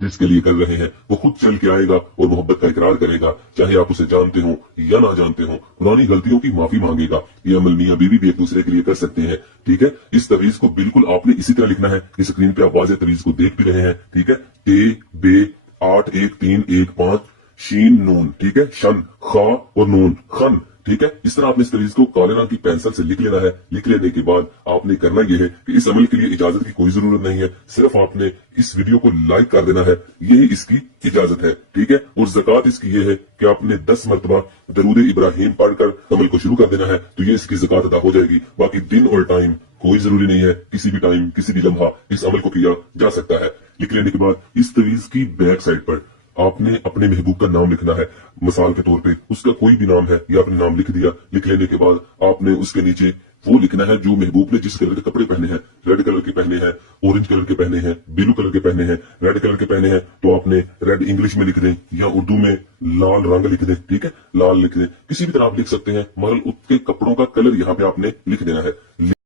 जिसके लिए कर रहे हैं वो खुद चल के आएगा और मोहब्बत का इकरार करेगा, चाहे आप उसे जानते हो या ना जानते हो। पुरानी गलतियों की माफी मांगेगा। ये अमल मियां बीवी भी एक दूसरे के लिए कर सकते हैं, ठीक है। इस तवीज को बिल्कुल आपने इसी तरह लिखना है। इस स्क्रीन पे आप वाज़ेह तवीज को देख भी रहे हैं, ठीक है। टे बे 81315 शीन नून, ठीक है, शन खा और नून खन, ठीक है। इस तरह आपने इस तवीज को काले रंग की पेंसिल से लिख लेना है। लिख लेने के बाद आपने करना यह है कि इस अमल के लिए इजाजत की कोई जरूरत नहीं है, सिर्फ आपने इस वीडियो को लाइक कर देना है, यही इसकी इजाजत है, ठीक है। और ज़कात इसकी ये है कि आपने 10 मरतबा दरूद इब्राहिम पढ़कर अमल को शुरू कर देना है, तो ये इसकी ज़कात अदा हो जाएगी। बाकी दिन और टाइम कोई जरूरी नहीं है, किसी भी टाइम किसी भी लम्हा इस अमल को किया जा सकता है। लिख लेने के बाद इस तवीज की बैक साइड पर आपने अपने महबूब का नाम लिखना है। मिसाल के तौर पे उसका कोई भी नाम है, या आपने नाम लिख दिया। लिख लेने के बाद आपने उसके नीचे वो लिखना है जो महबूब ने जिस कलर के कपड़े पहने हैं। रेड कलर के पहने हैं, ऑरेंज कलर के पहने हैं, ब्लू कलर के पहने हैं, रेड कलर के पहने हैं, तो आपने रेड इंग्लिश में लिख दें या उर्दू में लाल रंग लिख दें, ठीक है, लाल लिख दें, किसी भी तरह आप लिख सकते हैं, मगर उसके कपड़ों का कलर यहाँ पे आपने लिख देना है।